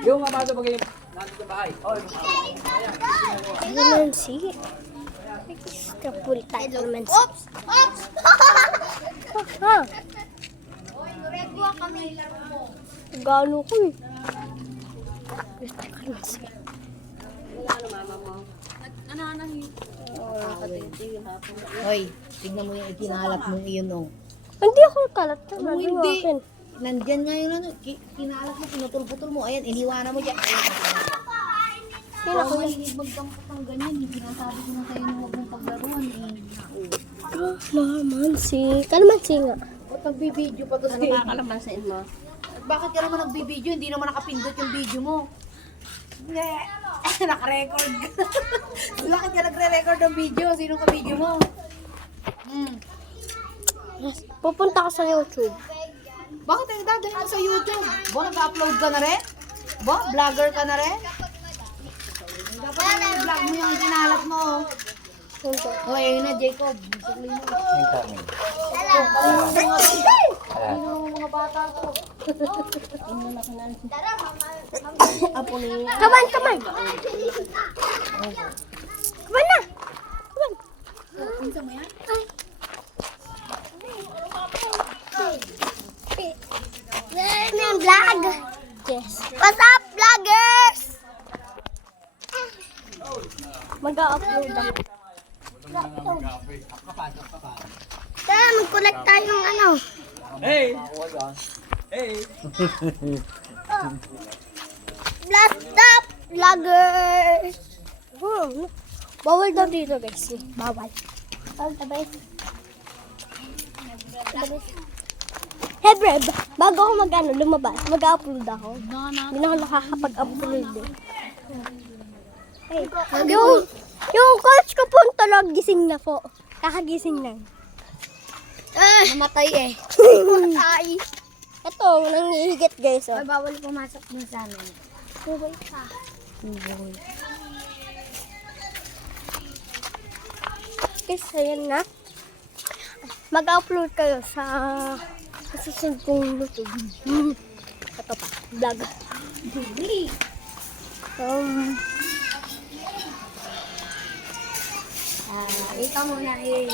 Yung mabasa pag yung nandito sa bahay. Oh, Naman si. Kapul tayo naman si. Oops! Oops! Ha? Regwa kami. Gano ko eh. Gusto ka naman si. Hoy, tignan mo yung ikinalat mong iyon, oh. Hindi ako kalat ka. Ano, Nandun hindi. akin. Nandyan nga yung ano, kinalat mo, pinutol-putol mo. Ayan, iniwanan mo dyan. Ayan, Yun ako yun. mahilig magdampot ng ganyan. Sinasabi ko na sa'yo na huwag mong paglaruan, eh. Naman si. Kalamansi nga. Ba't nagbibideo pa to sa Nakakalamansin mo. Bakit ka naman nagbibideo? Hindi naman nakapindot yung video mo. Hindi. Naka-record ka. Bakit ka nagre-record ng video? Sinong ka-video mo? Pupunta ka sa YouTube. Bakit ang dadalhin mo sa YouTube? Bo, nag-upload ka na rin? Bo, vlogger ka na rin? Dapat yung vlog mo yung kinalat mo. O, ayun na, Jacob. Sukli mo. Ayun na mga bata ko. Apo ni. Kaman, kaman. Kaman na. Kaman. Pinsa mo yan? May vlog. Yes. What's up, vloggers? Mag-upload ako. Tara, mag-collect tayo ng ano. hey! Hey! What's up, vloggers? Bawal daw dito, guys. Bawal. Bawal na, guys. Hey, Breb, bago ako lumabas, mag-upload ako. Hindi na ako nakakapag-upload eh. Hey, yung coach ko po tulog, gising na po. Kakagising lang. Namatay eh. Ay. Ito, nangihigit guys. Oh. Ay, bawal pumasok dun sa amin. Guys, ayan na. Mag-upload kayo sa susunod kong YouTube. Ito pa, vlog. Ikaw muna eh.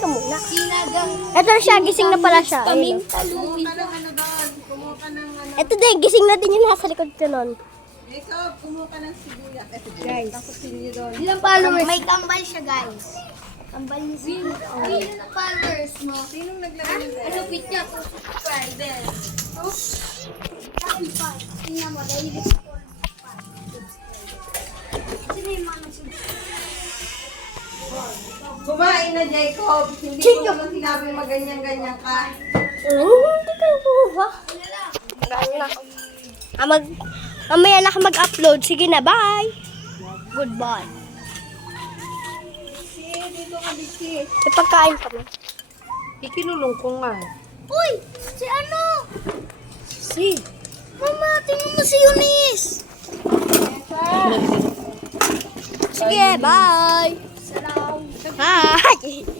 Ka muna. Sinagang Ito siya, gising na pala siya. Ayun, oh. kumuha ng Ito din, gising na din yung nasa likod ko nun. ilang followers? May kambal siya, guys. Kambal niya siya. Ilang followers mo? Sinong naglagay ng ano pit niya? Subscriber. Tingnan mo, dahil sino yung mga Kumain na, Jacob. Hindi ko naman sinabi maganyan-ganyan ka. Hindi ka kuha. Mamaya na ka mag-upload. Sige na, bye. Goodbye. Dito ka, Diki. Ipagkain kami. Ikinulong ko nga. Uy! Si ano? Si. Mama, tingnan mo si Eunice! Sige, bye. Hi.